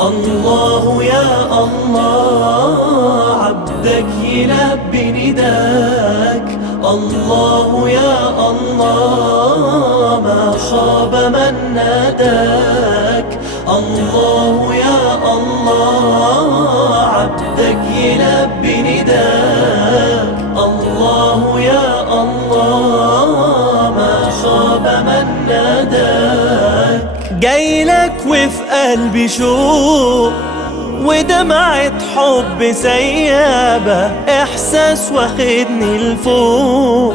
الله يا الله عبدك يلبي نداك. الله يا الله ما خاب من ناداك. الله يا الله عبدك يلبي نداك. الله يا الله ما خاب من ناداك. جايلك وفي قلبي شوق ودمعة حب سيابة، إحساس واخدني لفوق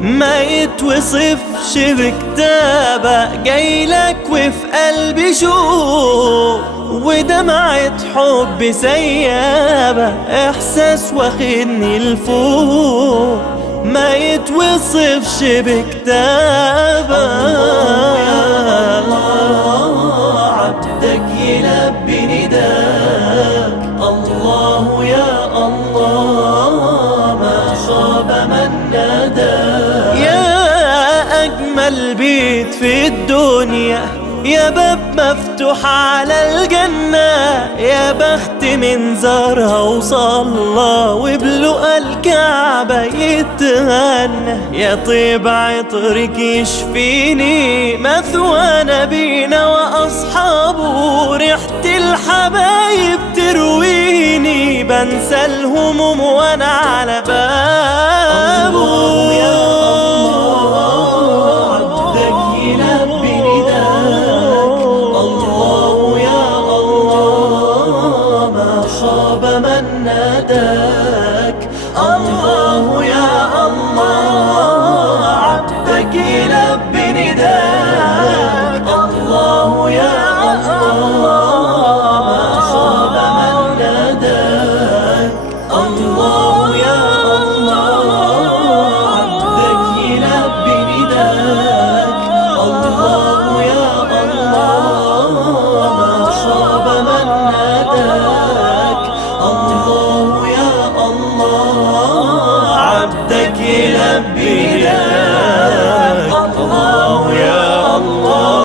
ما يتوصفش بكتابة. جايلك وفي قلبي شوق ودمعة حب سيابة، إحساس واخدني لفوق ما يتوصفش بكتابة. عبدك يلبي نداك. الله يا الله ما خاب من ناداك. يا أجمل بيت في الدنيا، يا باب مفتوح على الجنة، يا بخت من زارها وصلى وبلقى الكعبة يتغنى. يا طيب عطرك يشفيني، مثوى نبينا وأصحابه، ريحة الحبايب ترويني، بنسى الهموم وأنا على بابه. خاب من ناداك. الله يا الله عبدك يلبي نداك. الله يا الله ما خاب من ناداك. الله يا الله عبدك يلبي نداك.